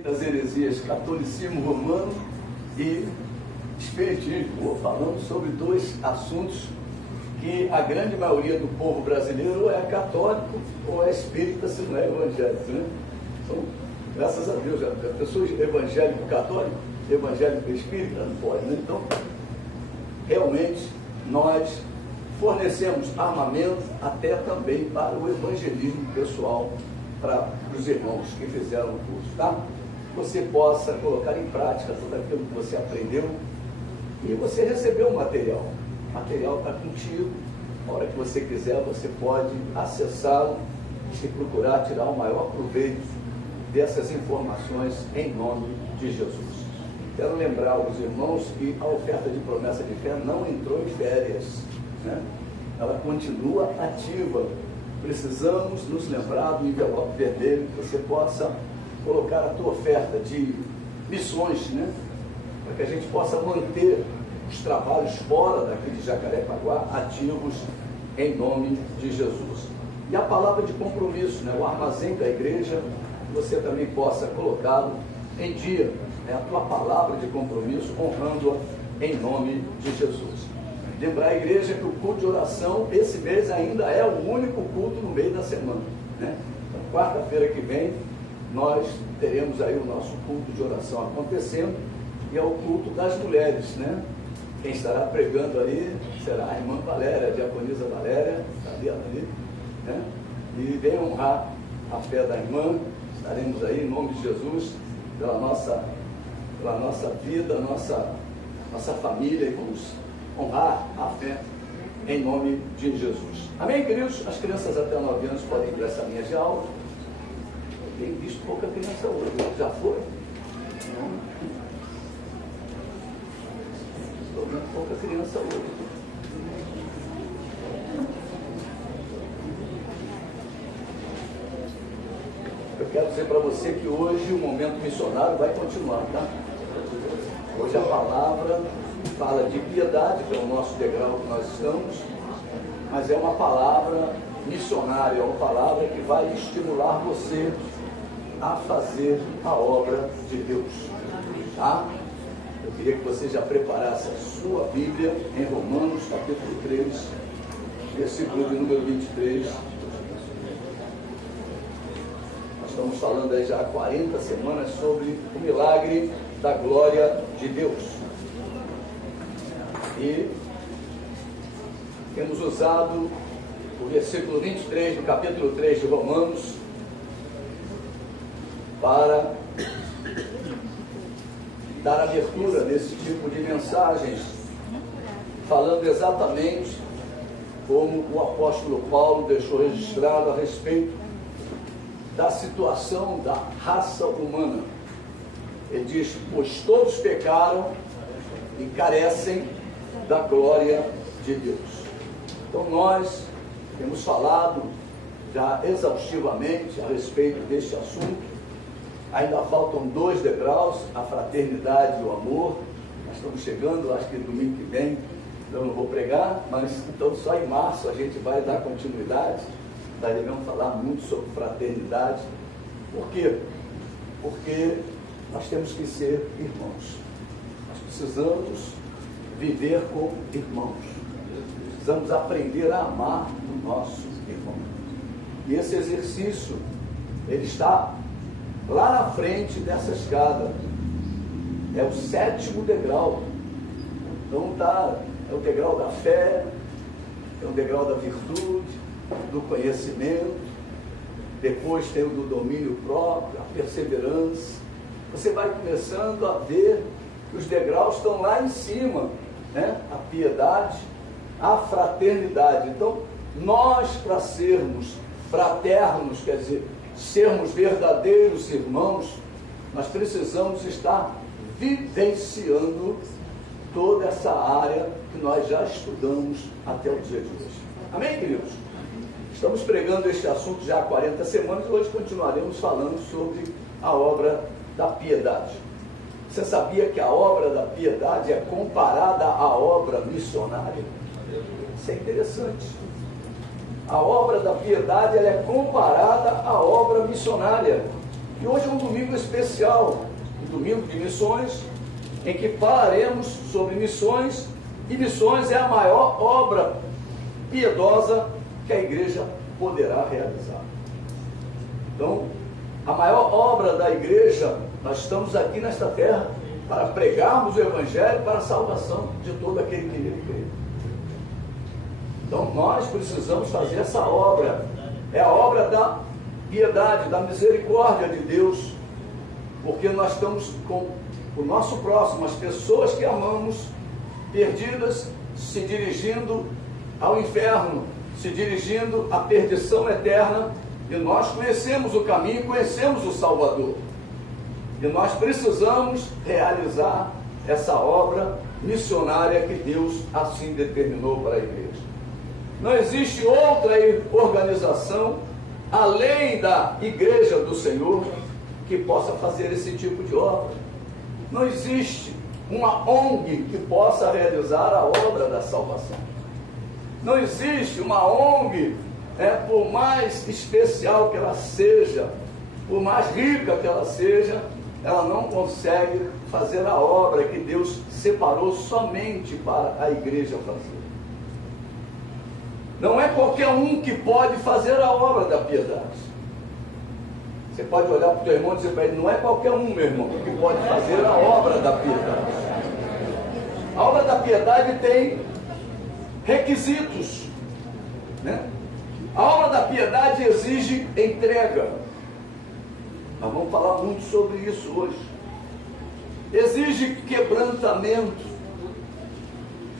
Das heresias catolicismo romano e espiritismo, falando sobre dois assuntos que a grande maioria do povo brasileiro é católico ou é espírita, se não é evangélico, né? Então, graças a Deus, a pessoa evangélico católico, evangélico espírita, não pode, né? Então, realmente, nós fornecemos armamento até também para o evangelismo pessoal, para os irmãos que fizeram o curso, tá? Você possa colocar em prática tudo aquilo que você aprendeu e você recebeu o material. O material está contigo. A hora que você quiser, você pode acessá-lo e procurar tirar o maior proveito dessas informações em nome de Jesus. Quero lembrar aos irmãos que a oferta de promessa de fé não entrou em férias, né? Ela continua ativa. Precisamos nos lembrar do envelope vermelho, que você possa colocar a tua oferta de missões, né? Para que a gente possa manter os trabalhos fora daqui de Jacarepaguá ativos em nome de Jesus. E a palavra de compromisso, né? O armazém da igreja, você também possa colocá-lo em dia, né? A tua palavra de compromisso, honrando-a em nome de Jesus. Lembrar a igreja que o culto de oração, esse mês ainda é o único culto no meio da semana, né? Então, quarta-feira que vem, nós teremos aí o nosso culto de oração acontecendo, e é o culto das mulheres, né? Quem estará pregando ali será a irmã Valéria, a diaconisa Valéria, está ali, né? E vem honrar a fé da irmã. Estaremos aí em nome de Jesus, pela nossa vida, nossa família, e vamos honrar a fé em nome de Jesus. Amém, queridos? As crianças até 9 anos podem ir para essa linha de aula. Tenho visto pouca criança hoje. Já foi? Não. Estou vendo pouca criança hoje. Eu quero dizer para você que hoje o momento missionário vai continuar, tá? Hoje a palavra fala de piedade, que é o nosso degrau que nós estamos, mas é uma palavra missionária, é uma palavra que vai estimular você a fazer a obra de Deus, tá? Eu queria que você já preparasse a sua Bíblia em Romanos capítulo 3, versículo de número 23. Nós estamos falando aí já há 40 semanas sobre o milagre da glória de Deus. E temos usado o versículo 23 do capítulo 3 de Romanos para dar abertura nesse tipo de mensagens, falando exatamente como o apóstolo Paulo deixou registrado a respeito da situação da raça humana. Ele diz: pois todos pecaram e carecem da glória de Deus. Então nós temos falado já exaustivamente a respeito deste assunto. Ainda faltam 2 degraus, a fraternidade e o amor. Nós estamos chegando, acho que domingo que vem eu não vou pregar, mas então só em março a gente vai dar continuidade. Nós devemos falar muito sobre fraternidade. Por quê? Porque nós temos que ser irmãos. Nós precisamos viver como irmãos. Precisamos aprender a amar o nosso irmão. E esse exercício, ele está lá na frente dessa escada. É o 7º degrau. Então é o degrau da fé, é o degrau da virtude, do conhecimento. Depois tem o do domínio próprio, a perseverança. Você vai começando a ver que os degraus estão lá em cima, né? A piedade, a fraternidade. Então, nós, para sermos fraternos, quer dizer, sermos verdadeiros irmãos, nós precisamos estar vivenciando toda essa área que nós já estudamos até o dia de hoje. Amém, queridos? Estamos pregando este assunto já há 40 semanas e hoje continuaremos falando sobre a obra da piedade. Você sabia que a obra da piedade é comparada à obra missionária? Isso é interessante. A obra da piedade ela é comparada à obra missionária. E hoje é um domingo especial, um domingo de missões, em que falaremos sobre missões, e missões é a maior obra piedosa que a igreja poderá realizar. Então, a maior obra da igreja, nós estamos aqui nesta terra para pregarmos o Evangelho para a salvação de todo aquele que nele crê. Então, nós precisamos fazer essa obra. É a obra da piedade, da misericórdia de Deus, porque nós estamos com o nosso próximo, as pessoas que amamos, perdidas, se dirigindo ao inferno, se dirigindo à perdição eterna, e nós conhecemos o caminho, conhecemos o Salvador, e nós precisamos realizar essa obra missionária que Deus assim determinou para a igreja. Não existe outra organização além da igreja do Senhor que possa fazer esse tipo de obra. Não existe uma ONG que possa realizar a obra da salvação. Não existe uma ONG, por mais especial que ela seja, por mais rica que ela seja, ela não consegue fazer a obra que Deus separou somente para a igreja fazer. Não é qualquer um que pode fazer a obra da piedade. Você pode olhar para o teu irmão e dizer para ele: não é qualquer um, meu irmão, que pode fazer a obra da piedade. A obra da piedade tem requisitos, né? A obra da piedade exige entrega. Nós vamos falar muito sobre isso hoje. Exige quebrantamento.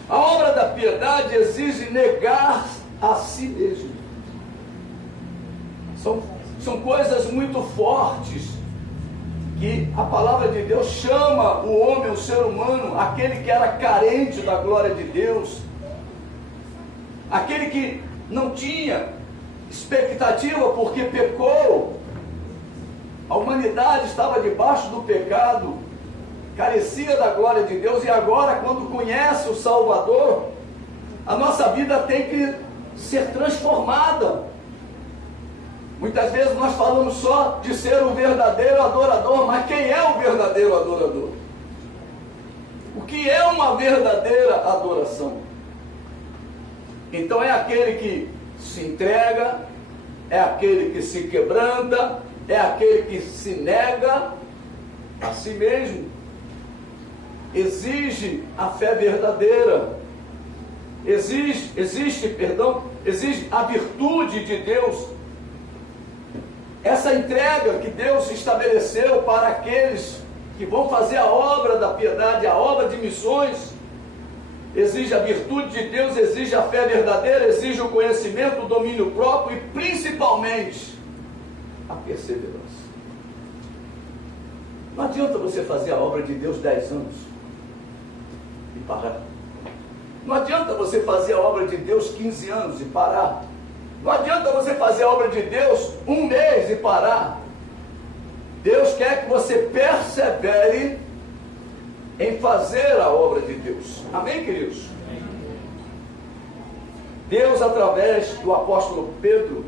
A obra da piedade exige negar a si mesmo. São coisas muito fortes que a palavra de Deus chama o homem, o ser humano, aquele que era carente da glória de Deus, aquele que não tinha expectativa porque pecou. A humanidade estava debaixo do pecado, carecia da glória de Deus, e agora, quando conhece o Salvador, a nossa vida tem que ser transformada. Muitas vezes nós falamos só de ser um verdadeiro adorador, mas quem é o verdadeiro adorador? O que é uma verdadeira adoração? Então é aquele que se entrega, é aquele que se quebranta, é aquele que se nega a si mesmo. Exige a fé verdadeira, exige a virtude de Deus. Essa entrega que Deus estabeleceu para aqueles que vão fazer a obra da piedade, a obra de missões, exige a virtude de Deus, exige a fé verdadeira, exige o conhecimento, o domínio próprio e principalmente a perseverança. Não adianta você fazer a obra de Deus 10 anos e parar. Não adianta você fazer a obra de Deus 15 anos e parar. Não adianta você fazer a obra de Deus 1 mês e parar. Deus quer que você persevere em fazer a obra de Deus. Amém, queridos? Deus, através do apóstolo Pedro,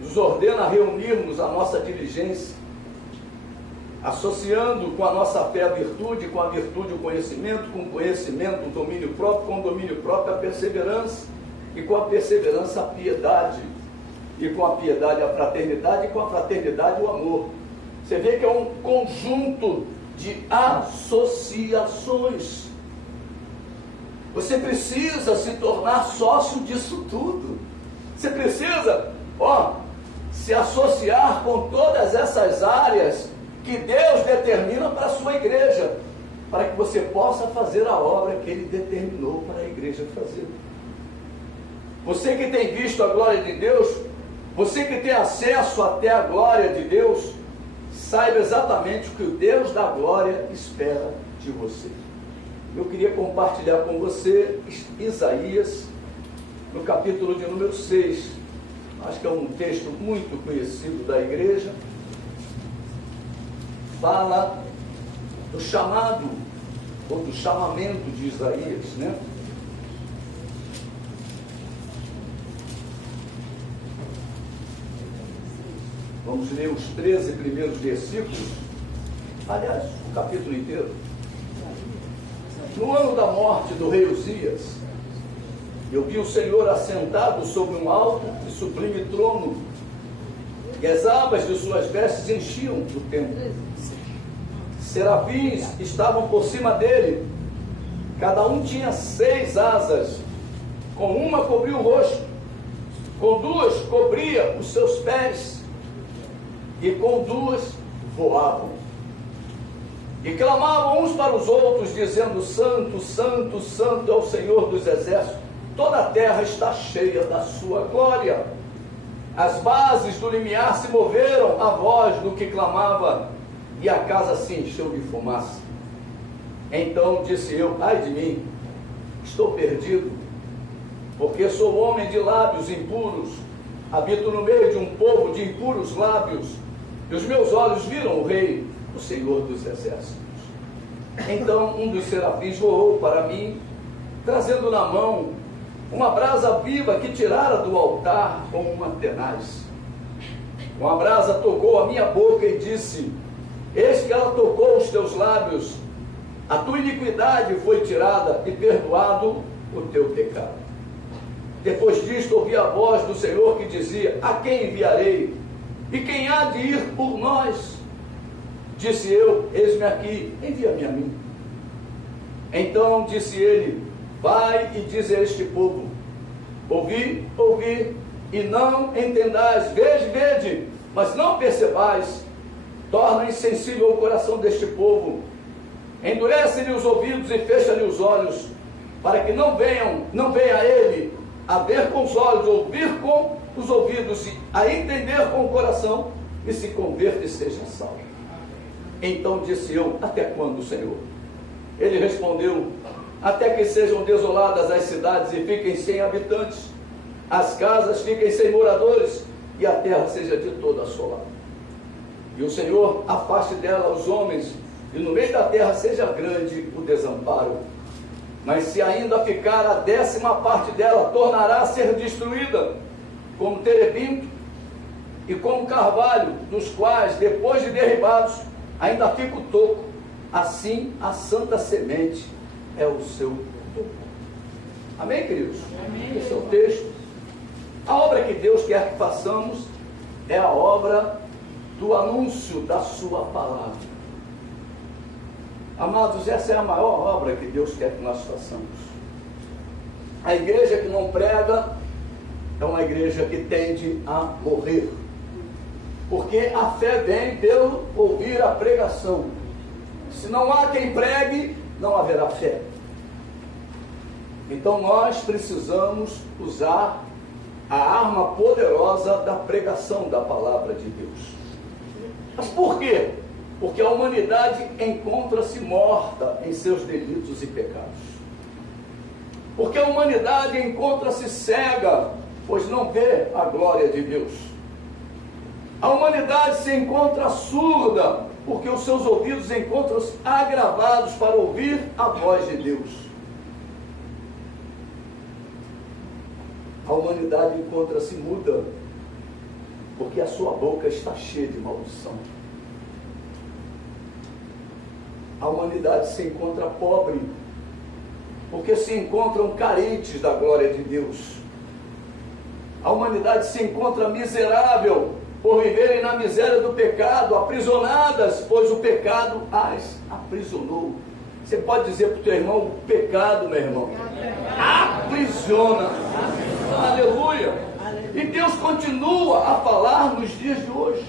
nos ordena a reunirmos a nossa diligência, associando com a nossa fé a virtude, com a virtude o conhecimento, com o conhecimento o domínio próprio, com o domínio próprio a perseverança, e com a perseverança a piedade, e com a piedade a fraternidade, e com a fraternidade o amor. Você vê que é um conjunto de associações. Você precisa se tornar sócio disso tudo. Você precisa, se associar com todas essas áreas que Deus determina para a sua igreja, para que você possa fazer a obra que Ele determinou para a igreja fazer. Você que tem visto a glória de Deus, você que tem acesso até a glória de Deus, saiba exatamente o que o Deus da glória espera de você. Eu queria compartilhar com você Isaías, no capítulo de número 6. Acho que é um texto muito conhecido da igreja. Fala do chamado, ou do chamamento de Isaías, né? Vamos ler os 13 primeiros versículos. Aliás, o capítulo inteiro. No ano da morte do rei Uzias, eu vi o Senhor assentado sobre um alto e sublime trono, e as abas de suas vestes enchiam o templo. Serafins estavam por cima dele, cada um tinha 6 asas, com uma cobria o rosto, com 2 cobria os seus pés, e com 2 voavam. E clamavam uns para os outros, dizendo: Santo, Santo, Santo é o Senhor dos exércitos, toda a terra está cheia da sua glória. As bases do limiar se moveram à voz do que clamava, e a casa se encheu de fumaça. Então disse eu: ai de mim, estou perdido, porque sou homem de lábios impuros, habito no meio de um povo de impuros lábios, e os meus olhos viram o Rei, o Senhor dos exércitos. Então um dos serafins voou para mim, trazendo na mão uma brasa viva que tirara do altar com uma tenaz. Uma brasa tocou a minha boca e disse: eis que ela tocou os teus lábios, a tua iniquidade foi tirada e perdoado o teu pecado. Depois disto ouvi a voz do Senhor que dizia: a quem enviarei? E quem há de ir por nós? Disse eu: eis-me aqui, envia-me a mim. Então disse ele: vai e diz a este povo: ouvi, ouvi, e não entendais, vede, vede, mas não percebais. Torna insensível o coração deste povo, endurece-lhe os ouvidos e fecha-lhe os olhos, para que não venha ele a ver com os olhos, ouvir com os ouvidos, a entender com o coração, e se converta e seja salvo. Então disse eu: até quando, Senhor? Ele respondeu: até que sejam desoladas as cidades e fiquem sem habitantes, as casas fiquem sem moradores, e a terra seja de toda assolada. E o Senhor afaste dela os homens, e no meio da terra seja grande o desamparo. Mas se ainda ficar a 10ª parte dela, tornará a ser destruída, como terebinto e como carvalho, dos quais, depois de derribados, ainda fica o toco. Assim a santa semente é o seu toco. Amém, queridos? Amém. Esse é o texto. A obra que Deus quer que façamos é a obra do anúncio da sua palavra. Amados, essa é a maior obra que Deus quer que nós façamos. A igreja que não prega é uma igreja que tende a morrer, porque a fé vem pelo ouvir a pregação. Se não há quem pregue, não haverá fé. Então nós precisamos usar a arma poderosa da pregação da palavra de Deus. Mas por quê? Porque a humanidade encontra-se morta em seus delitos e pecados. Porque a humanidade encontra-se cega, pois não vê a glória de Deus. A humanidade se encontra surda, porque os seus ouvidos encontram-se agravados para ouvir a voz de Deus. A humanidade encontra-se muda, porque a sua boca está cheia de maldição. A humanidade se encontra pobre, porque se encontram carentes da glória de Deus. A humanidade se encontra miserável, por viverem na miséria do pecado, aprisionadas, pois o pecado as aprisionou. Você pode dizer para o teu irmão: o pecado, meu irmão, aprisiona. Aleluia. E Deus continua a falar nos dias de hoje.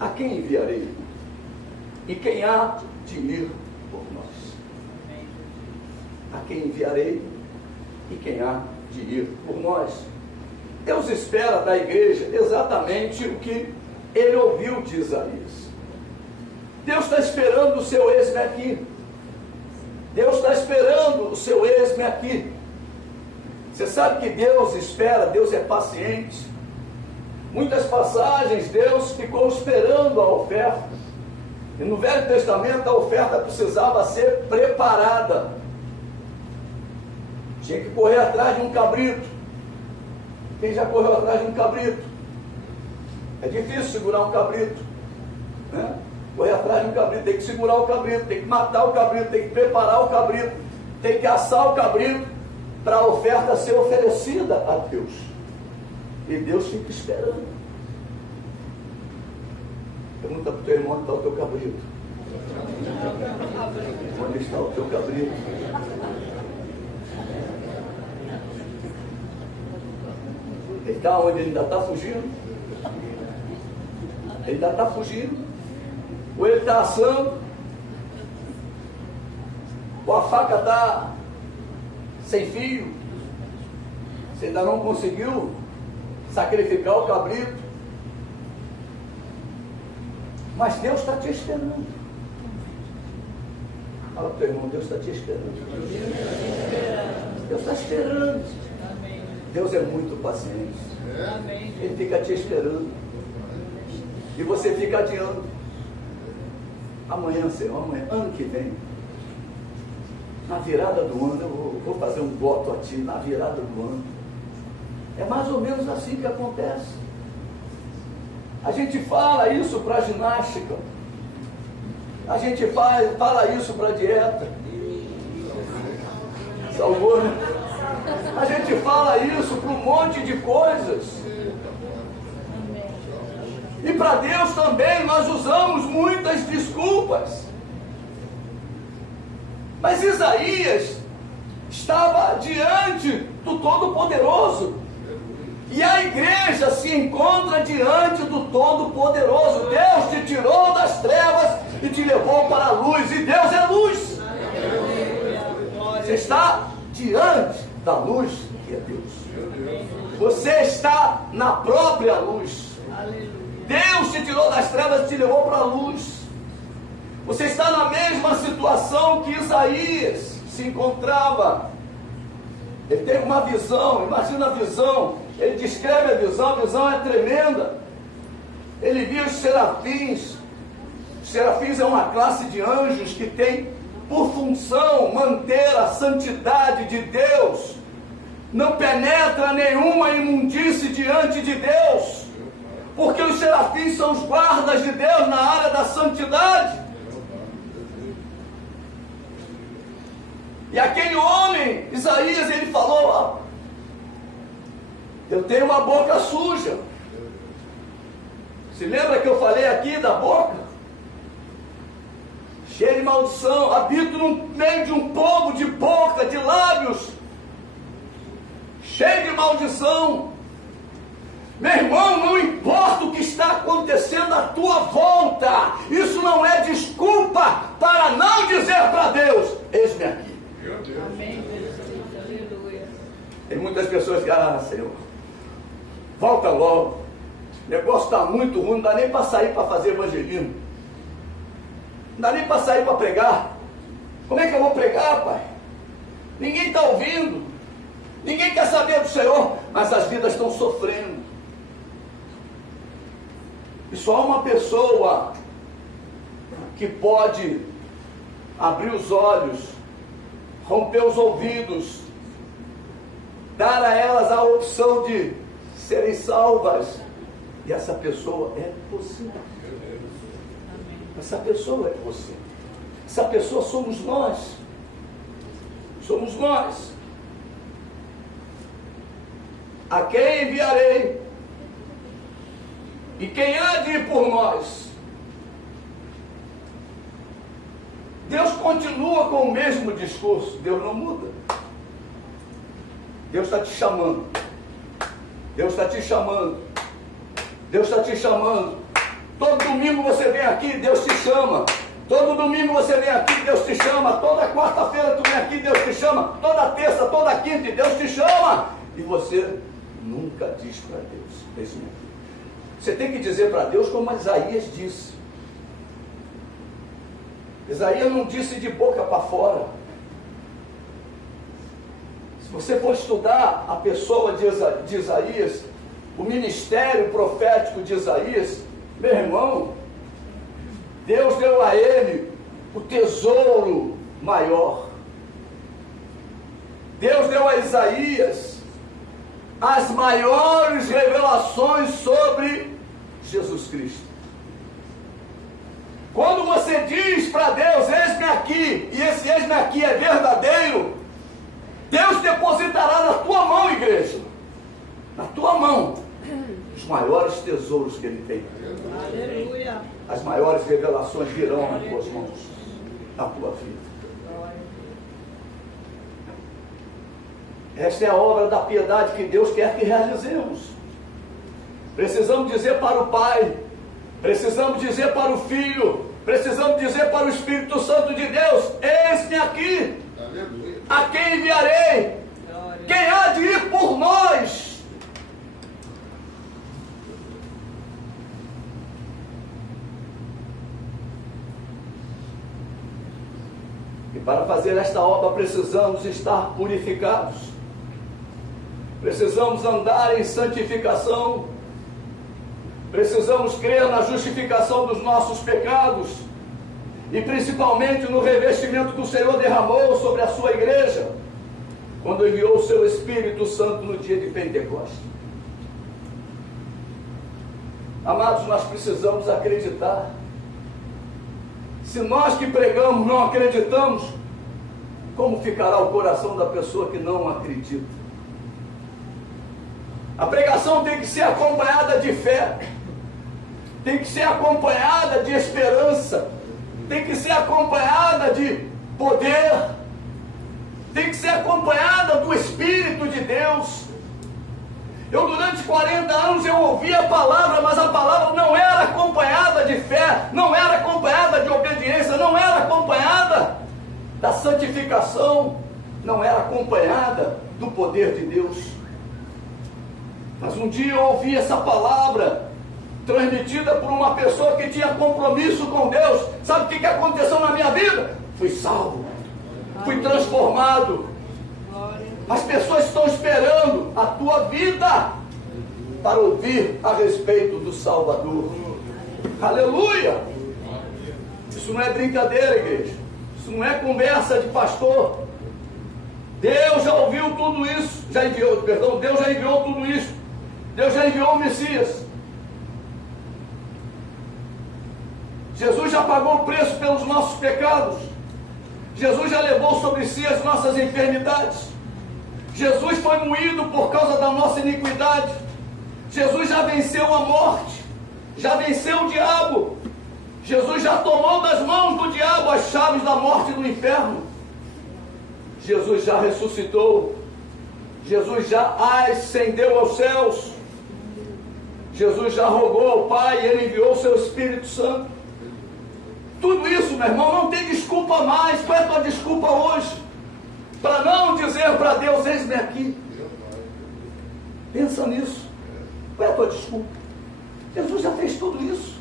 A quem enviarei? E quem há de ir por nós? A quem enviarei? E quem há de ir por nós? Deus espera da igreja exatamente o que ele ouviu de Isaías. Deus está esperando o seu eis-me aqui. Deus está esperando o seu eis-me aqui. Você sabe que Deus espera, Deus é paciente. Muitas passagens Deus ficou esperando a oferta. E no Velho Testamento a oferta precisava ser preparada. Tinha que correr atrás de um cabrito. Quem já correu atrás de um cabrito? É difícil segurar um cabrito, né? Correr atrás de um cabrito, tem que segurar o cabrito, tem que matar o cabrito, tem que preparar o cabrito, tem que assar o cabrito para a oferta ser oferecida a Deus. E Deus fica esperando. Pergunta para o teu irmão onde está o teu cabrito. Onde está o teu cabrito? Ele está onde? Ele ainda está fugindo? Ele ainda está fugindo? Ou ele está assando? Ou a faca está sem fio? Você ainda não conseguiu sacrificar o cabrito? Mas Deus está te esperando. Fala para o teu irmão, Deus está te esperando. Deus está esperando. Deus é muito paciente. Ele fica te esperando. E você fica adiando. Amanhã, Senhor, amanhã, ano que vem, na virada do ano, eu vou fazer um voto a ti, na virada do ano. É mais ou menos assim que acontece. A gente fala isso para a ginástica. A gente fala isso para a dieta. Salvou, né? A gente fala isso para um monte de coisas. E para Deus também nós usamos muitas desculpas. Mas Isaías estava diante do Todo-Poderoso. E a igreja se encontra diante do Todo-Poderoso. Deus te tirou das trevas e te levou para a luz. E Deus é luz. Você está diante da luz que é Deus. Você está na própria luz. Deus te tirou das trevas e te levou para a luz. Você está na mesma situação que Isaías se encontrava. Ele teve uma visão, imagina a visão. Ele descreve a visão é tremenda. Ele viu os serafins. Os serafins é uma classe de anjos que tem por função manter a santidade de Deus. Não penetra nenhuma imundície diante de Deus. Porque os serafins são os guardas de Deus na área da santidade. E aquele homem, Isaías, ele falou: ó, eu tenho uma boca suja. Se lembra que eu falei aqui da boca? Cheio de maldição. Habito no meio de um povo de boca, de lábios, cheio de maldição. Meu irmão, não importa o que está acontecendo à tua volta, isso não é desculpa para não dizer para Deus: eis-me aqui. Amém. Aleluia. Tem muitas pessoas que, Senhor, volta logo, o negócio está muito ruim, não dá nem para sair para fazer evangelismo, não dá nem para sair para pregar. Como é que eu vou pregar, pai? Ninguém está ouvindo, ninguém quer saber do Senhor, mas as vidas estão sofrendo. E só uma pessoa que pode abrir os olhos, romper os ouvidos, dar a elas a opção de serem salvas. E essa pessoa é você. Essa pessoa é você. Essa pessoa somos nós. Somos nós. A quem enviarei? E quem há de ir por nós? Deus continua com o mesmo discurso. Deus não muda. Deus está te chamando. Deus está te chamando. Deus está te chamando. Todo domingo você vem aqui, Deus te chama. Todo domingo você vem aqui, Deus te chama. Toda quarta-feira tu vem aqui, Deus te chama. Toda terça, toda quinta, Deus te chama. E você nunca diz para Deus: eis-me aqui. Você tem que dizer para Deus como Isaías disse. Isaías não disse de boca para fora. Se você for estudar a pessoa de Isaías, o ministério profético de Isaías, meu irmão, Deus deu a ele o tesouro maior. Deus deu a Isaías as maiores revelações sobre Jesus Cristo. Quando você diz para Deus, eis-me aqui, e esse eis-me aqui é verdadeiro, Deus depositará na tua mão, igreja, na tua mão, os maiores tesouros que Ele tem. Aleluia. As maiores revelações virão nas tuas mãos, na tua vida. Esta é a obra da piedade que Deus quer que realizemos. Precisamos dizer para o Pai, precisamos dizer para o Filho, precisamos dizer para o Espírito Santo de Deus, eis-me aqui. Aleluia. A quem enviarei? Quem há de ir por nós? E para fazer esta obra precisamos estar purificados. Precisamos andar em santificação. Precisamos crer na justificação dos nossos pecados. E principalmente no revestimento que o Senhor derramou sobre a sua igreja, quando enviou o seu Espírito Santo no dia de Pentecostes. Amados, nós precisamos acreditar. Se nós que pregamos não acreditamos, como ficará o coração da pessoa que não acredita? A pregação tem que ser acompanhada de fé, tem que ser acompanhada de esperança, tem que ser acompanhada de poder, tem que ser acompanhada do Espírito de Deus. Eu durante 40 anos eu ouvi a palavra, mas a palavra não era acompanhada de fé, não era acompanhada de obediência, não era acompanhada da santificação, não era acompanhada do poder de Deus. Mas um dia eu ouvi essa palavra transmitida por uma pessoa que tinha compromisso com Deus. Sabe o que aconteceu na minha vida? Fui salvo, fui transformado. As pessoas estão esperando a tua vida para ouvir a respeito do Salvador. Aleluia! Isso não é brincadeira, igreja. Isso não é conversa de pastor. Deus já ouviu tudo isso, Deus já enviou tudo isso. Deus já enviou o Messias. Jesus já pagou o preço pelos nossos pecados. Jesus já levou sobre si as nossas enfermidades. Jesus foi moído por causa da nossa iniquidade. Jesus já venceu a morte, já venceu o diabo. Jesus já tomou das mãos do diabo as chaves da morte e do inferno. Jesus já ressuscitou. Jesus já ascendeu aos céus. Jesus já rogou ao Pai e Ele enviou o seu Espírito Santo. Tudo isso, meu irmão, não tem desculpa mais. Qual é a tua desculpa hoje? Para não dizer para Deus, eis-me aqui. Pensa nisso. Qual é a tua desculpa? Jesus já fez tudo isso.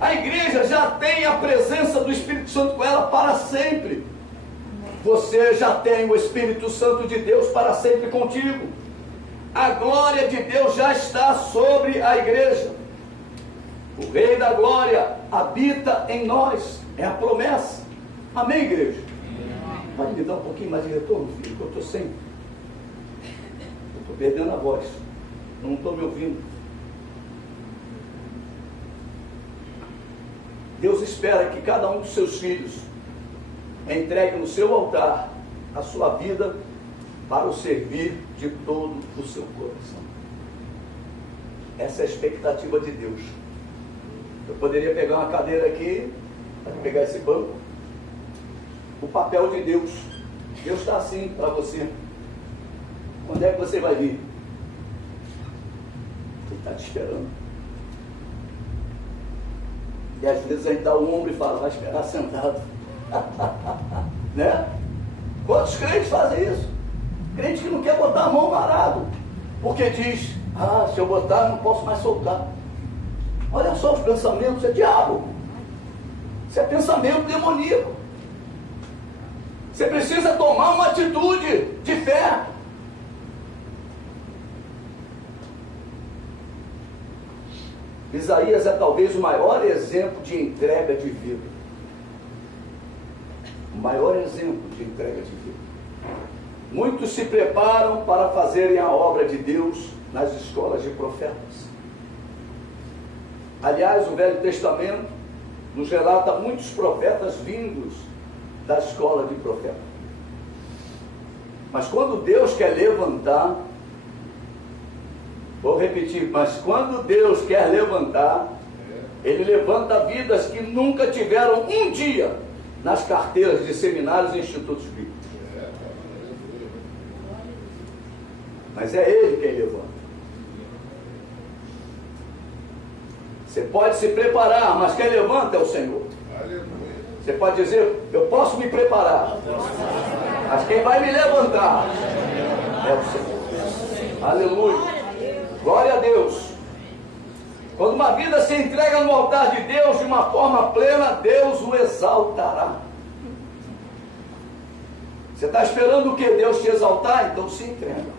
A igreja já tem a presença do Espírito Santo com ela para sempre. Você já tem o Espírito Santo de Deus para sempre contigo. A glória de Deus já está sobre a igreja. O Rei da Glória habita em nós. É a promessa. Amém, igreja? Pode me dar um pouquinho mais de retorno, filho, que eu estou sem. Eu estou perdendo a voz. Não estou me ouvindo. Deus espera que cada um dos seus filhos entregue no seu altar a sua vida para o servir de todo o seu coração. Essa é a expectativa de Deus. Eu poderia pegar uma cadeira aqui, pegar esse banco. O papel de Deus. Deus está assim para você. Quando é que você vai vir? Ele está te esperando. E às vezes a gente dá o ombro e fala, vai esperar sentado. Né? Quantos crentes fazem isso? Crente que não quer botar a mão no arado, porque diz, se eu botar não posso mais soltar. Olha só os pensamentos, isso é diabo. Isso é pensamento demoníaco. Você precisa tomar uma atitude de fé. Isaías é talvez o maior exemplo de entrega de vida. O maior exemplo de entrega de vida. Muitos se preparam para fazerem a obra de Deus, nas escolas de profetas. Aliás, o Velho Testamento nos relata muitos profetas vindos da escola de profeta. Mas quando Deus quer levantar, vou repetir, mas quando Deus quer levantar, Ele levanta vidas que nunca tiveram um dia nas carteiras de seminários e institutos bíblicos. Mas é Ele quem levanta. Você pode se preparar, mas quem levanta é o Senhor. Você pode dizer, eu posso me preparar, mas quem vai me levantar é o Senhor. Aleluia. Glória a Deus. Quando uma vida se entrega no altar de Deus de uma forma plena, Deus o exaltará. Você está esperando o que? Deus te exaltar? Então se entrega.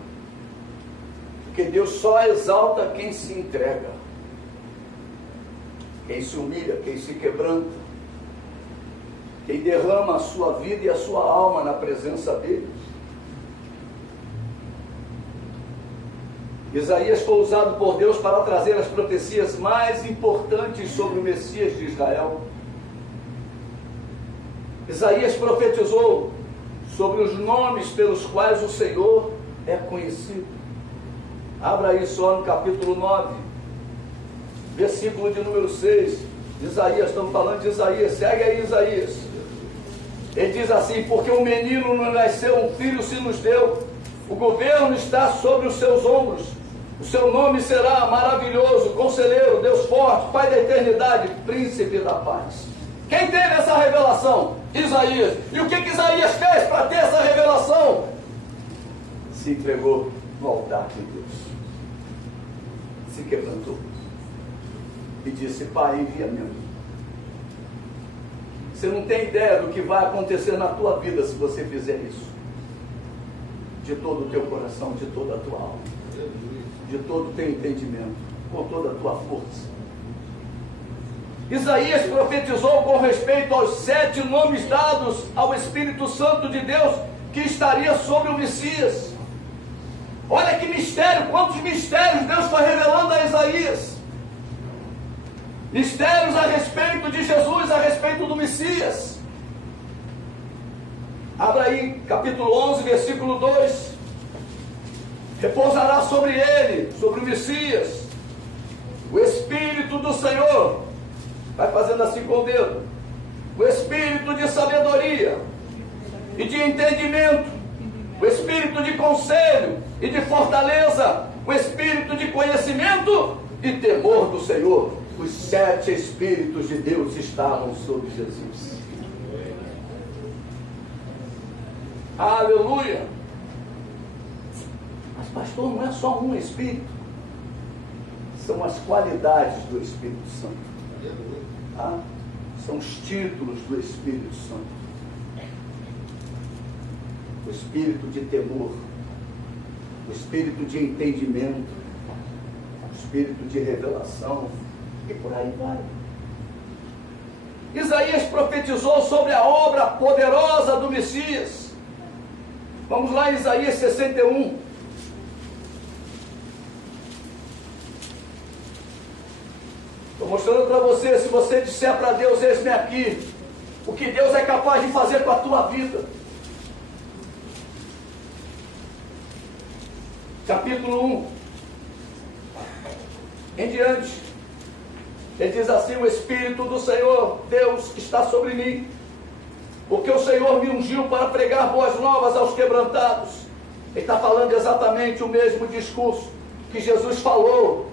Porque Deus só exalta quem se entrega, quem se humilha, quem se quebranta, quem derrama a sua vida e a sua alma na presença dele. Isaías foi usado por Deus para trazer as profecias mais importantes sobre o Messias de Israel. Isaías profetizou sobre os nomes pelos quais o Senhor é conhecido. Abra aí só no capítulo 9, versículo de número 6. Isaías, estamos falando de Isaías, segue aí Isaías. Ele diz assim: porque um menino nos nasceu, um filho se nos deu, o governo está sobre os seus ombros, o seu nome será maravilhoso, conselheiro, Deus forte, Pai da eternidade, príncipe da paz. Quem teve essa revelação? Isaías. E o que Isaías fez para ter essa revelação? Se entregou no altar de Deus, se quebrantou e disse: Pai, envia-me a mim. Você não tem ideia do que vai acontecer na tua vida se você fizer isso, de todo o teu coração, de toda a tua alma, de todo o teu entendimento, com toda a tua força. Isaías profetizou com respeito aos 7 nomes dados ao Espírito Santo de Deus que estaria sobre o Messias. Olha que mistério, quantos mistérios Deus está revelando a Isaías. Mistérios a respeito de Jesus, a respeito do Messias. Abra aí, capítulo 11, versículo 2. Repousará sobre ele, sobre o Messias, o Espírito do Senhor. Vai fazendo assim com o dedo. O Espírito de sabedoria e de entendimento, o Espírito de conselho e de fortaleza, o Espírito de conhecimento e temor do Senhor. Os 7 Espíritos de Deus estavam sobre Jesus. Aleluia. Mas pastor, não é só um Espírito, são as qualidades do Espírito Santo. Tá? São os títulos do Espírito Santo. O Espírito de temor, o Espírito de entendimento, o Espírito de revelação, e por aí vai. Isaías profetizou sobre a obra poderosa do Messias. Vamos lá em Isaías 61. Estou mostrando para você, se você disser para Deus, eis-me aqui, o que Deus é capaz de fazer com a tua vida. Capítulo 1 em diante. Ele diz assim: o Espírito do Senhor, Deus, está sobre mim, porque o Senhor me ungiu para pregar boas novas aos quebrantados. Ele está falando exatamente o mesmo discurso que Jesus falou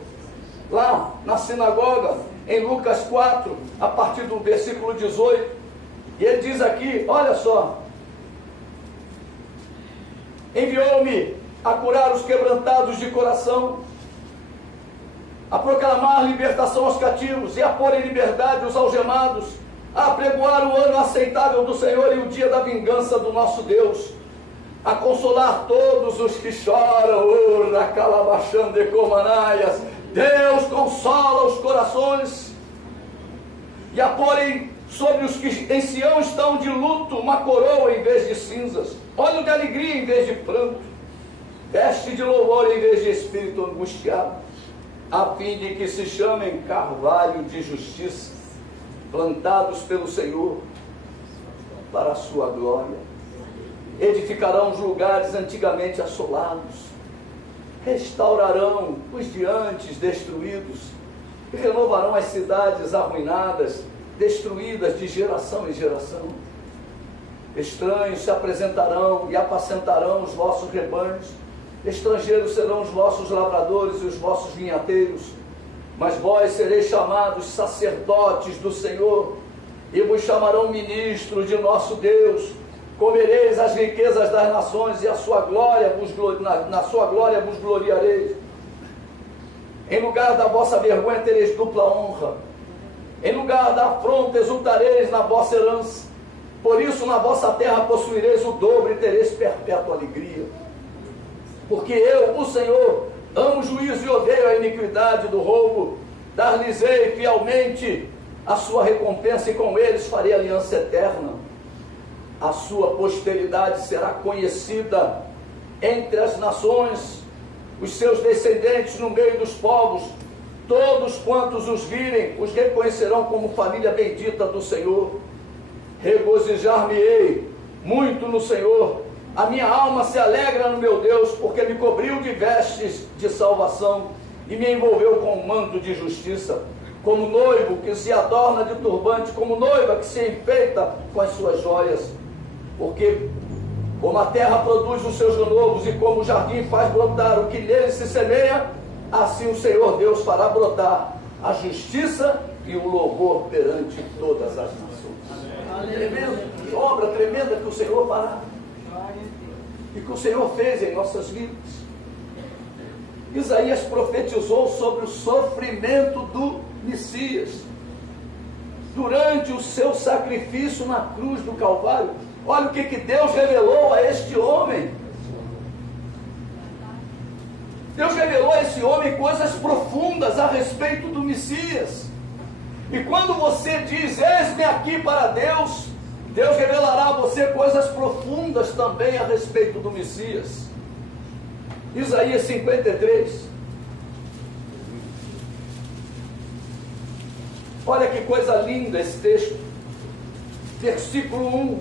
lá na sinagoga, em Lucas 4, a partir do versículo 18. E ele diz aqui, olha só: enviou-me a curar os quebrantados de coração, a proclamar libertação aos cativos e a pôr em liberdade os algemados, a apregoar o ano aceitável do Senhor e o dia da vingança do nosso Deus, a consolar todos os que choram. Deus consola os corações, e a porem sobre os que em Sião estão de luto uma coroa em vez de cinzas, óleo de alegria em vez de pranto, Veste de louvor em vez de espírito angustiado, a fim de que se chamem carvalho de justiça, plantados pelo Senhor para a sua glória. Edificarão os lugares antigamente assolados, restaurarão os de antes destruídos, e renovarão as cidades arruinadas, destruídas de geração em geração. Estranhos se apresentarão e apacentarão os vossos rebanhos, estrangeiros serão os vossos lavradores e os vossos vinhateiros, mas vós sereis chamados sacerdotes do Senhor, e vos chamarão ministros de nosso Deus. Comereis as riquezas das nações, e a sua glória na sua glória vos gloriareis. Em lugar da vossa vergonha tereis dupla honra, em lugar da afronta exultareis na vossa herança. Por isso na vossa terra possuireis o dobro e tereis perpétua alegria. Porque eu, o Senhor, amo o juízo e odeio a iniquidade do roubo. Dar-lhes-ei fielmente a sua recompensa, e com eles farei aliança eterna. A sua posteridade será conhecida entre as nações, os seus descendentes no meio dos povos. Todos quantos os virem, os reconhecerão como família bendita do Senhor. Regozijar-me-ei muito no Senhor. A minha alma se alegra no meu Deus, porque me cobriu de vestes de salvação e me envolveu com um manto de justiça, como noivo que se adorna de turbante, como noiva que se enfeita com as suas joias. Porque como a terra produz os seus renovos, e como o jardim faz brotar o que nele se semeia, assim o Senhor Deus fará brotar a justiça e o louvor perante todas as nações. Tremendo, que obra tremenda que o Senhor fará, e que o Senhor fez em nossas vidas. Isaías profetizou sobre o sofrimento do Messias durante o seu sacrifício na cruz do Calvário. Olha o que Deus revelou a este homem. Deus revelou a esse homem coisas profundas a respeito do Messias. E quando você diz, eis-me aqui para Deus, Deus revelará a você coisas profundas também a respeito do Messias. Isaías 53. Olha que coisa linda esse texto. Versículo 1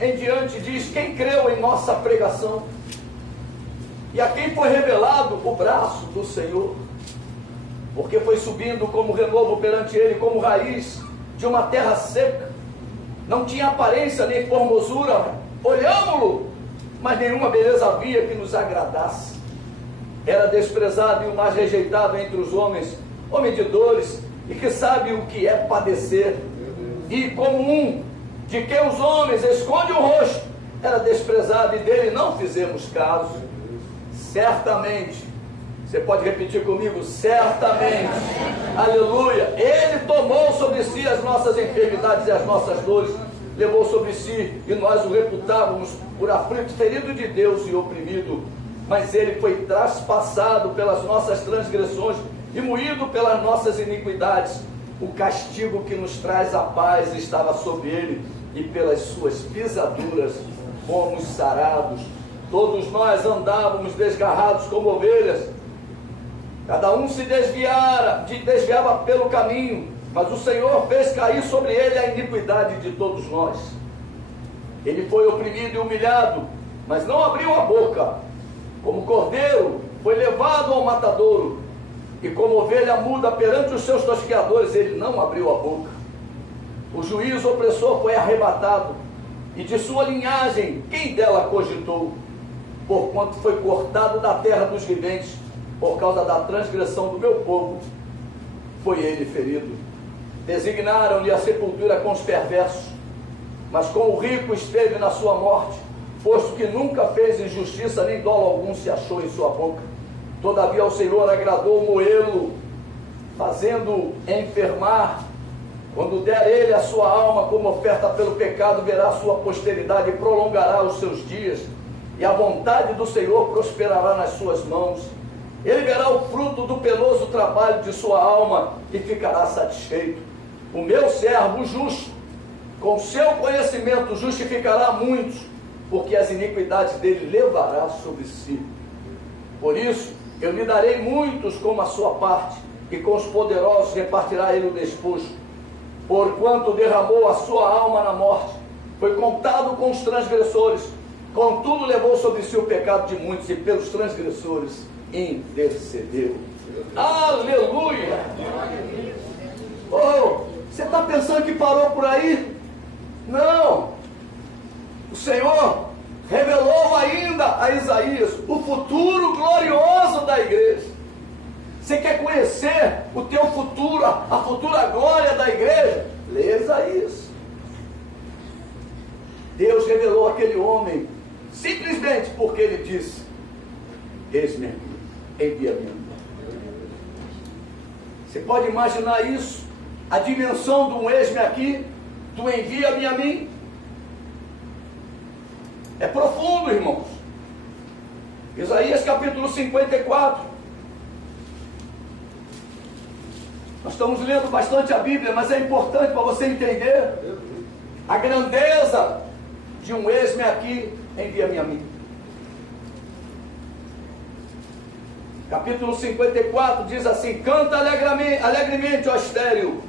em diante diz: quem creu em nossa pregação, e a quem foi revelado o braço do Senhor, porque foi subindo como renovo perante ele, como raiz de uma terra seca, não tinha aparência nem formosura, olhámo-lo, mas nenhuma beleza havia que nos agradasse. Era desprezado e o mais rejeitado entre os homens, homem de dores, e que sabe o que é padecer, e como um de que os homens escondem o rosto, era desprezado, e dele não fizemos caso. Certamente, você pode repetir comigo, certamente, aleluia, ele tomou sobre si as nossas enfermidades e as nossas dores, levou sobre si, e nós o reputávamos por aflito, ferido de Deus e oprimido. Mas ele foi traspassado pelas nossas transgressões e moído pelas nossas iniquidades. O castigo que nos traz a paz estava sobre ele, e pelas suas pisaduras fomos sarados. Todos nós andávamos desgarrados como ovelhas, cada um se desviava pelo caminho, mas o Senhor fez cair sobre ele a iniquidade de todos nós. Ele foi oprimido e humilhado, mas não abriu a boca. Como cordeiro foi levado ao matadouro, e como ovelha muda perante os seus tosqueadores, ele não abriu a boca. O juiz opressor foi arrebatado, e de sua linhagem quem dela cogitou? Porquanto foi cortado da terra dos viventes, por causa da transgressão do meu povo, foi ele ferido. Designaram-lhe a sepultura com os perversos, mas com o rico esteve na sua morte, posto que nunca fez injustiça, nem dolo algum se achou em sua boca. Todavia ao Senhor agradou moê-lo, fazendo enfermar. Quando der ele a sua alma como oferta pelo pecado, verá a sua posteridade e prolongará os seus dias, e a vontade do Senhor prosperará nas suas mãos. Ele verá o fruto do penoso trabalho de sua alma e ficará satisfeito. O meu servo justo, com seu conhecimento, justificará muitos, porque as iniquidades dele levará sobre si. Por isso, eu lhe darei muitos como a sua parte, e com os poderosos repartirá ele o despojo. Porquanto derramou a sua alma na morte, foi contado com os transgressores, contudo levou sobre si o pecado de muitos, e pelos transgressores intercedeu. Aleluia! Oh, você está pensando que parou por aí? Não! O Senhor revelou ainda a Isaías o futuro glorioso da igreja. Você quer conhecer o teu futuro, a futura glória da igreja? Lê Isaías. Deus revelou aquele homem simplesmente porque ele disse: eis-me aqui, envia-me. Você pode imaginar isso? A dimensão de um eis-me aqui, do envia-me a mim? É profundo, irmãos. Isaías capítulo 54. Nós estamos lendo bastante a Bíblia, mas é importante para você entender a grandeza de um eis-me aqui, envia-me a mim. Capítulo 54 diz assim: canta alegremente, ó estéril,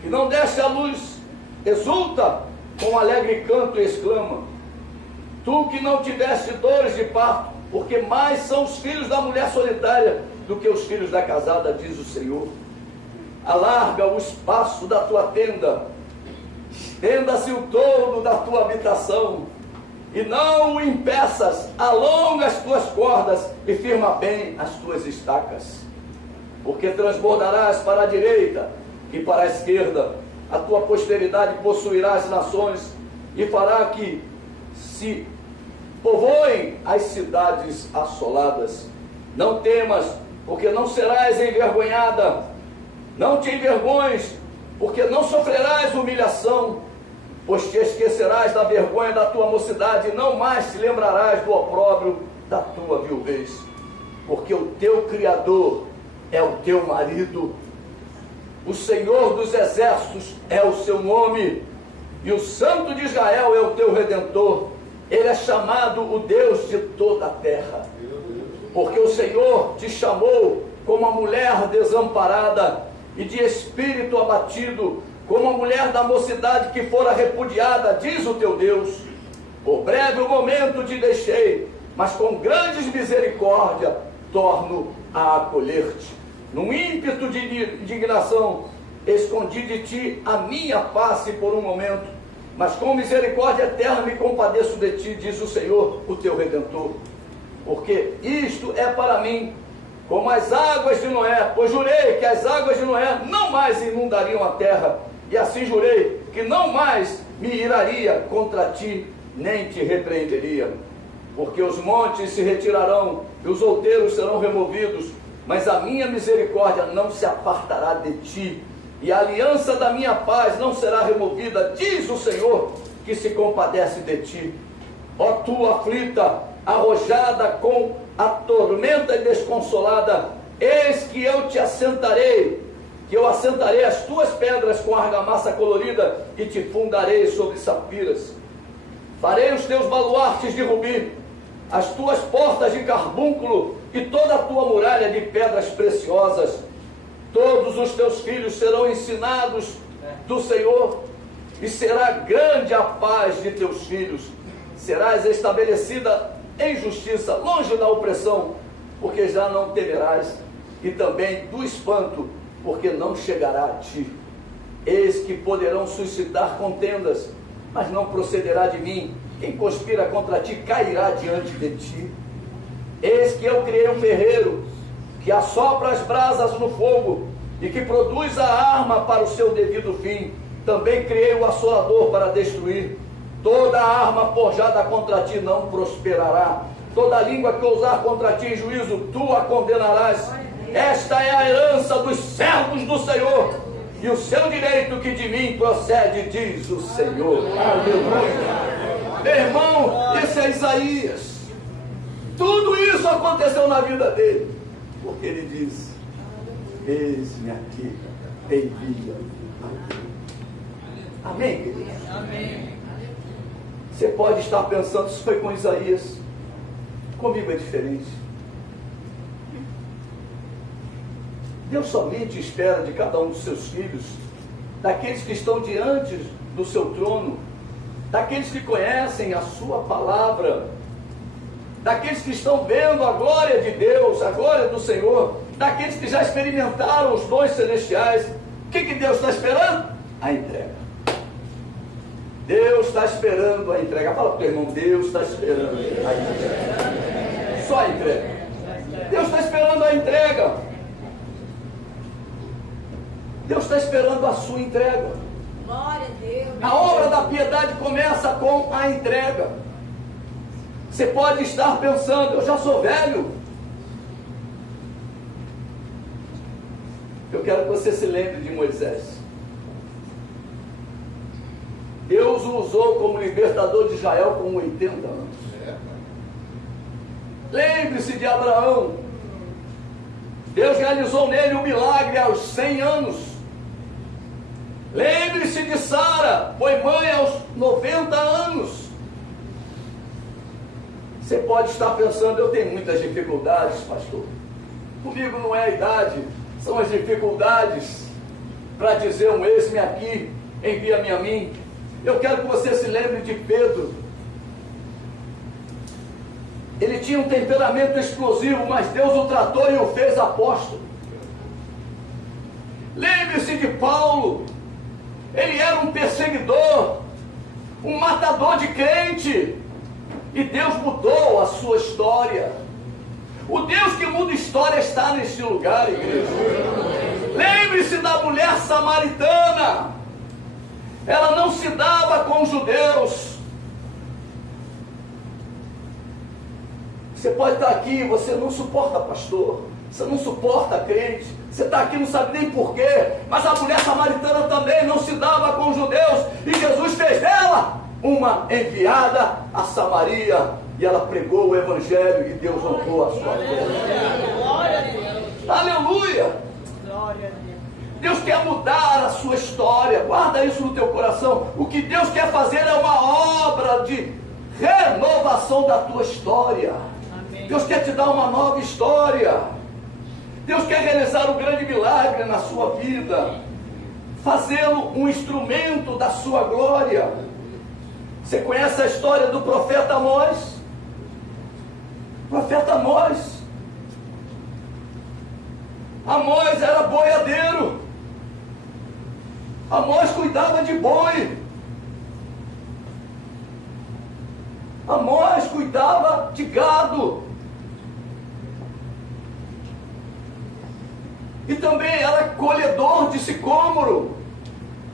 que não deste a luz, exulta com alegre canto e exclama: tu que não tiveste dores de parto, porque mais são os filhos da mulher solitária do que os filhos da casada, diz o Senhor. Alarga o espaço da tua tenda, estenda-se o todo da tua habitação, e não o impeças, alonga as tuas cordas e firma bem as tuas estacas, porque transbordarás para a direita e para a esquerda, a tua posteridade possuirá as nações, e fará que se povoem as cidades assoladas. Não temas, porque não serás envergonhada, não te envergonhes, porque não sofrerás humilhação, pois te esquecerás da vergonha da tua mocidade, e não mais te lembrarás do opróbrio da tua viuvez, porque o teu Criador é o teu marido, o Senhor dos exércitos é o seu nome, e o Santo de Israel é o teu Redentor. Ele é chamado o Deus de toda a terra, porque o Senhor te chamou como a mulher desamparada e de espírito abatido, como a mulher da mocidade que fora repudiada, diz o teu Deus. Por breve momento te deixei, mas com grandes misericórdia torno a acolher-te. Num ímpeto de indignação, escondi de ti a minha face por um momento, mas com misericórdia eterna me compadeço de ti, diz o Senhor, o teu Redentor. Porque isto é para mim como as águas de Noé, pois jurei que as águas de Noé não mais inundariam a terra, e assim jurei que não mais me iraria contra ti, nem te repreenderia. Porque os montes se retirarão e os outeiros serão removidos, mas a minha misericórdia não se apartará de ti, e a aliança da minha paz não será removida, diz o Senhor, que se compadece de ti. Ó tu aflita, arrojada com a tormenta e desconsolada, eis que eu te assentarei, que eu assentarei as tuas pedras com argamassa colorida, e te fundarei sobre safiras. Farei os teus baluartes de rubi, as tuas portas de carbúnculo, e toda a tua muralha de pedras preciosas. Todos os teus filhos serão ensinados do Senhor, e será grande a paz de teus filhos. Serás estabelecida em justiça, longe da opressão, porque já não temerás, e também do espanto, porque não chegará a ti. Eis que poderão suscitar contendas, mas não procederá de mim. Quem conspira contra ti cairá diante de ti. Eis que eu criei um ferreiro, que assopra as brasas no fogo, e que produz a arma para o seu devido fim. Também criei o assolador para destruir. Toda arma forjada contra ti não prosperará. Toda língua que ousar contra ti em juízo, tu a condenarás. Esta é a herança dos servos do Senhor, e o seu direito que de mim procede, diz o Senhor. Aleluia. Meu irmão, esse é Isaías. Tudo isso aconteceu na vida dele, porque ele diz: eis-me aqui, envia. Amém, querido? Amém. Você pode estar pensando, isso foi com Isaías, comigo é diferente. Deus somente espera de cada um dos seus filhos, daqueles que estão diante do seu trono, daqueles que conhecem a sua palavra, daqueles que estão vendo a glória de Deus, a glória do Senhor, daqueles que já experimentaram os dons celestiais. O que Deus está esperando? A entrega. Deus está esperando a entrega. Fala para o teu irmão, Deus está esperando a entrega. Só a entrega. Deus está esperando a entrega. Deus está esperando a sua entrega. Glória a Deus. A obra da piedade começa com a entrega. Você pode estar pensando, eu já sou velho. Eu quero que você se lembre de Moisés. Deus o usou como libertador de Israel com 80 anos. Lembre-se de Abraão. Deus realizou nele um milagre aos 100 anos. Lembre-se de Sara, foi mãe aos 90 anos. Você pode estar pensando, eu tenho muitas dificuldades, pastor. Comigo não é a idade, são as dificuldades para dizer um eis-me aqui, envia-me a mim. Eu quero que você se lembre de Pedro. Ele tinha um temperamento explosivo, mas Deus o tratou e o fez apóstolo. Lembre-se de Paulo. Ele era um perseguidor, um matador de crente, e Deus mudou a sua história. O Deus que muda história está neste lugar, igreja. Lembre-se da mulher samaritana. Ela não se dava com os judeus. Você pode estar aqui, você não suporta pastor, você não suporta crente, você está aqui, não sabe nem porquê, mas a mulher samaritana também não se dava com os judeus, e Jesus fez dela uma enviada a Samaria, e ela pregou o evangelho, e Deus honrou a sua vida. Glória a Deus. Aleluia! Glória a Deus. Deus quer mudar a sua história, guarda isso no teu coração. O que Deus quer fazer é uma obra de renovação da tua história. Amém. Deus quer te dar uma nova história. Deus quer realizar um grande milagre na sua vida, fazê-lo um instrumento da sua glória. Você conhece a história do profeta Amós? Profeta Amós. Amós era boiadeiro. Amós cuidava de boi. Amós cuidava de gado. E também era colhedor de sicômoro,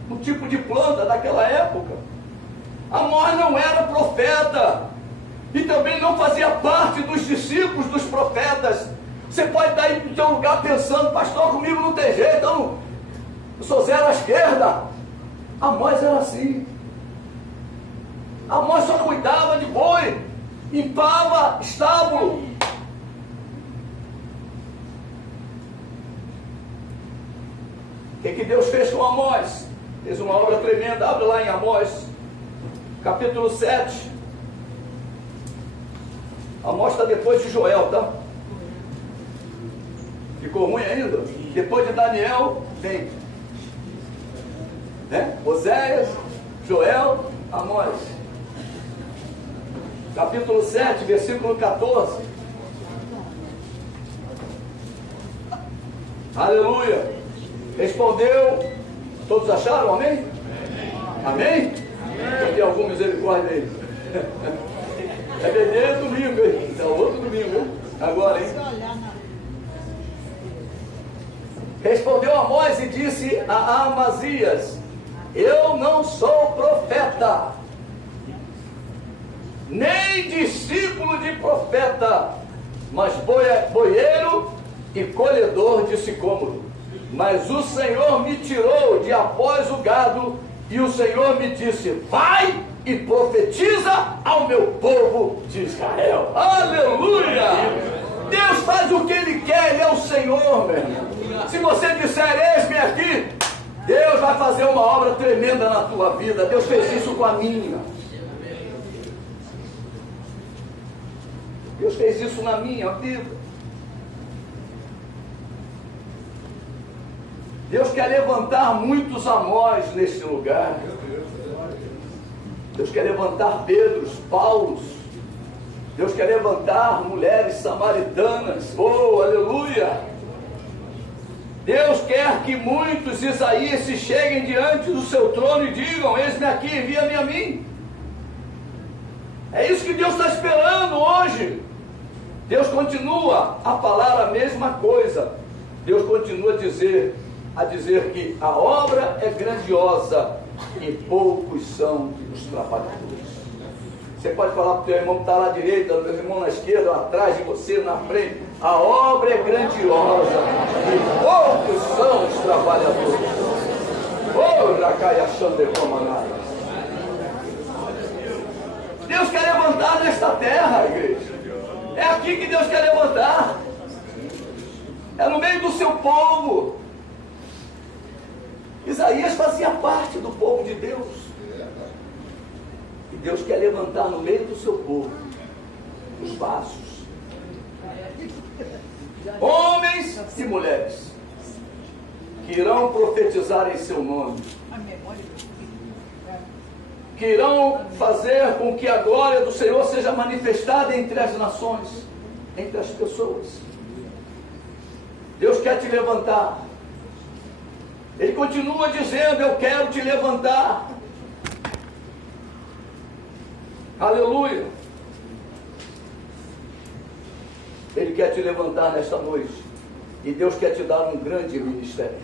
um tipo de planta daquela época. Amós não era profeta. E também não fazia parte dos discípulos dos profetas. Você pode estar aí no seu lugar pensando, pastor, comigo não tem jeito, eu sou zero à esquerda. Amós era assim. Amós só cuidava de boi, limpava estábulo. O que Deus fez com Amós? Fez uma obra tremenda. Abre lá em Amós, capítulo 7. Amós está depois de Joel, tá? Ficou ruim ainda? Depois de Daniel, tem Oséias, Joel, Amós. Capítulo 7, versículo 14. Aleluia. Respondeu. Todos acharam? Amém? Amém? Tem alguma misericórdia aí? É beber domingo, hein? É o outro domingo, hein? Agora, hein? Respondeu Amós e disse a Amazias: eu não sou profeta, nem discípulo de profeta, mas boieiro e colhedor de sicômoro. Mas o Senhor me tirou de após o gado, e o Senhor me disse: vai e profetiza ao meu povo de Israel. Aleluia! Deus faz o que Ele quer, Ele é o Senhor, meu irmão. Se você disser, eis-me aqui, Deus vai fazer uma obra tremenda na tua vida. Deus fez isso com a minha. Deus fez isso na minha vida. Deus quer levantar muitos Amós neste lugar. Deus quer levantar Pedros, Paulos. Deus quer levantar mulheres samaritanas. Oh, aleluia! Deus quer que muitos Isaías se cheguem diante do seu trono e digam: eis-me aqui, envia-me a mim. É isso que Deus está esperando hoje. Deus continua a falar a mesma coisa. Deus continua a dizer que a obra é grandiosa e poucos são os trabalhadores. Você pode falar para o teu irmão que está lá à direita, o teu irmão na esquerda, atrás de você, na frente. A obra é grandiosa e poucos são os trabalhadores. Oh, Racaia Xander Comanai. Deus quer levantar nesta terra, igreja. É aqui que Deus quer levantar. É no meio do seu povo. Isaías fazia parte do povo de Deus. E Deus quer levantar no meio do seu povo os vasos. Homens e mulheres que irão profetizar em seu nome. Que irão fazer com que a glória do Senhor seja manifestada entre as nações, entre as pessoas. Deus quer te levantar. Ele continua dizendo: eu quero te levantar. Aleluia. Ele quer te levantar nesta noite. E Deus quer te dar um grande ministério.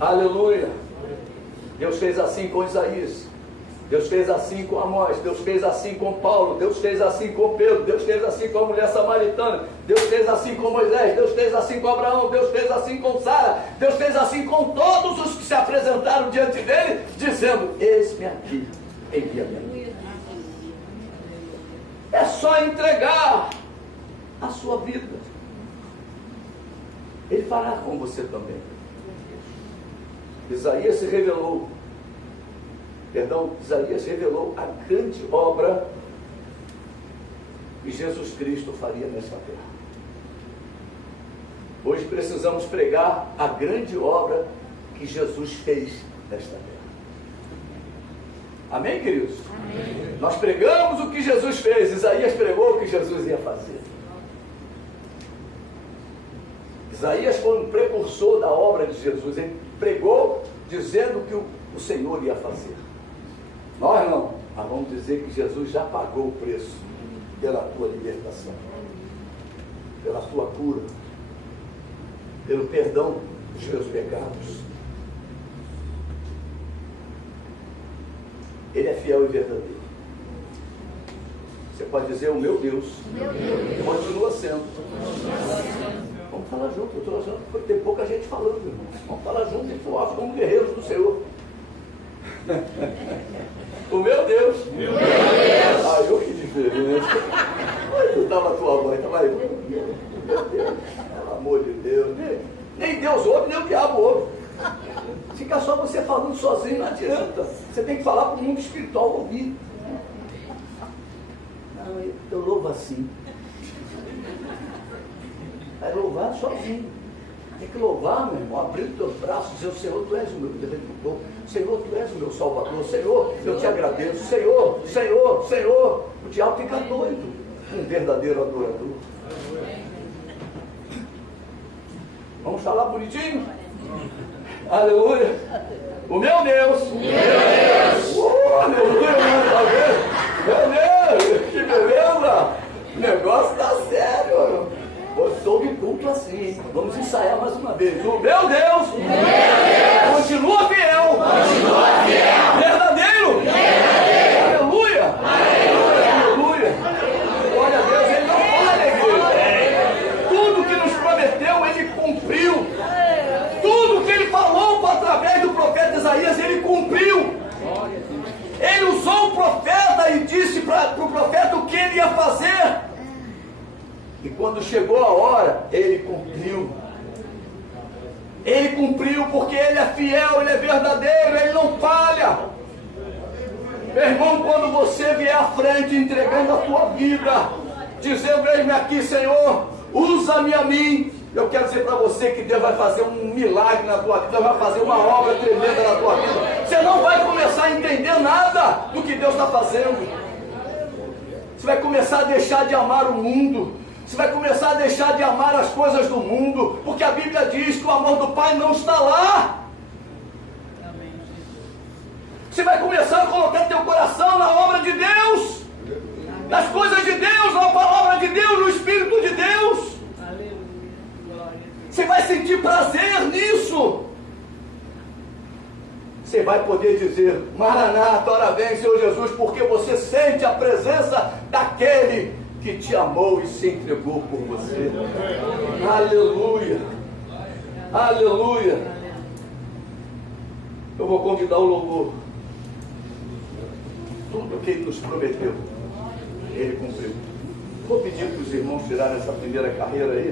Aleluia. Deus fez assim com Isaías. Deus fez assim com Amós. Deus fez assim com Paulo. Deus fez assim com Pedro. Deus fez assim com a mulher samaritana. Deus fez assim com Moisés. Deus fez assim com Abraão. Deus fez assim com Sara. Deus fez assim com todos os que se apresentaram diante dele, dizendo: eis-me aqui, envia-me a mim. É só entregar a sua vida. Ele fará com você também. Isaías revelou a grande obra que Jesus Cristo faria nesta terra. Hoje precisamos pregar a grande obra que Jesus fez nesta terra. Amém, queridos? Amém. Nós pregamos o que Jesus fez. Isaías pregou o que Jesus ia fazer. Isaías foi um precursor da obra de Jesus. Ele pregou dizendo o que o Senhor ia fazer. Nós não. Nós vamos dizer que Jesus já pagou o preço pela tua libertação, pela tua cura, pelo perdão dos teus pecados. Ele é fiel e verdadeiro. Você pode dizer: o meu Deus, continua sendo. Vamos falar junto. Eu estou achando que tem pouca gente falando, irmão. Vamos falar junto e falar como guerreiros do Senhor. O meu Deus. Meu Deus. Ai, que diferença. Não estava a tua voz, estava aí. Meu Deus, pelo amor de Deus. Nem Deus ouve, nem o diabo ouve. Fica só você falando sozinho, não adianta. Você tem que falar para o mundo espiritual ouvir. Não, eu louvo assim. É louvar sozinho. Tem que louvar, meu irmão, abrir os teus braços e dizer: Senhor, tu és o meu redentor. Senhor, tu és o meu salvador. Senhor, eu te agradeço. Senhor, Senhor, Senhor. O diabo fica doido. Um verdadeiro adorador. Vamos falar bonitinho? Aleluia. O meu Deus. Meu Deus. Aleluia, tá vendo? Meu Deus, que beleza. O negócio está sério. Estou de culto assim, hein? Vamos ensaiar mais uma vez. O meu Deus, continua fiel, verdadeiro. Aleluia. Aleluia. Glória a Deus, ele não falha, igreja. Tudo que nos prometeu, ele cumpriu. Tudo que ele falou através do profeta Isaías, ele cumpriu. Ele usou o profeta e disse para o profeta o que ele ia fazer. E quando chegou a hora, ele cumpriu. Ele cumpriu porque ele é fiel, ele é verdadeiro, ele não falha. Meu irmão, quando você vier à frente entregando a tua vida, dizendo: eis-me aqui, Senhor, usa-me a mim, Eu quero dizer para você que Deus vai fazer um milagre na tua vida, Deus vai fazer uma obra tremenda na tua vida. Você não vai começar a entender nada do que Deus está fazendo. Você vai começar a deixar de amar o mundo. Você vai começar a deixar de amar as coisas do mundo, porque a Bíblia diz que o amor do Pai não está lá. Você vai começar a colocar teu coração na obra de Deus, nas coisas de Deus, na palavra de Deus, no Espírito de Deus. Você vai sentir prazer nisso. Você vai poder dizer: Maranata, ora vem, Senhor Jesus, porque você sente a presença daquele que te amou e se entregou por você. Aleluia. Aleluia. Eu vou convidar o louvor. Tudo que Ele nos prometeu, Ele cumpriu. Vou pedir para os irmãos tirarem essa primeira carreira aí.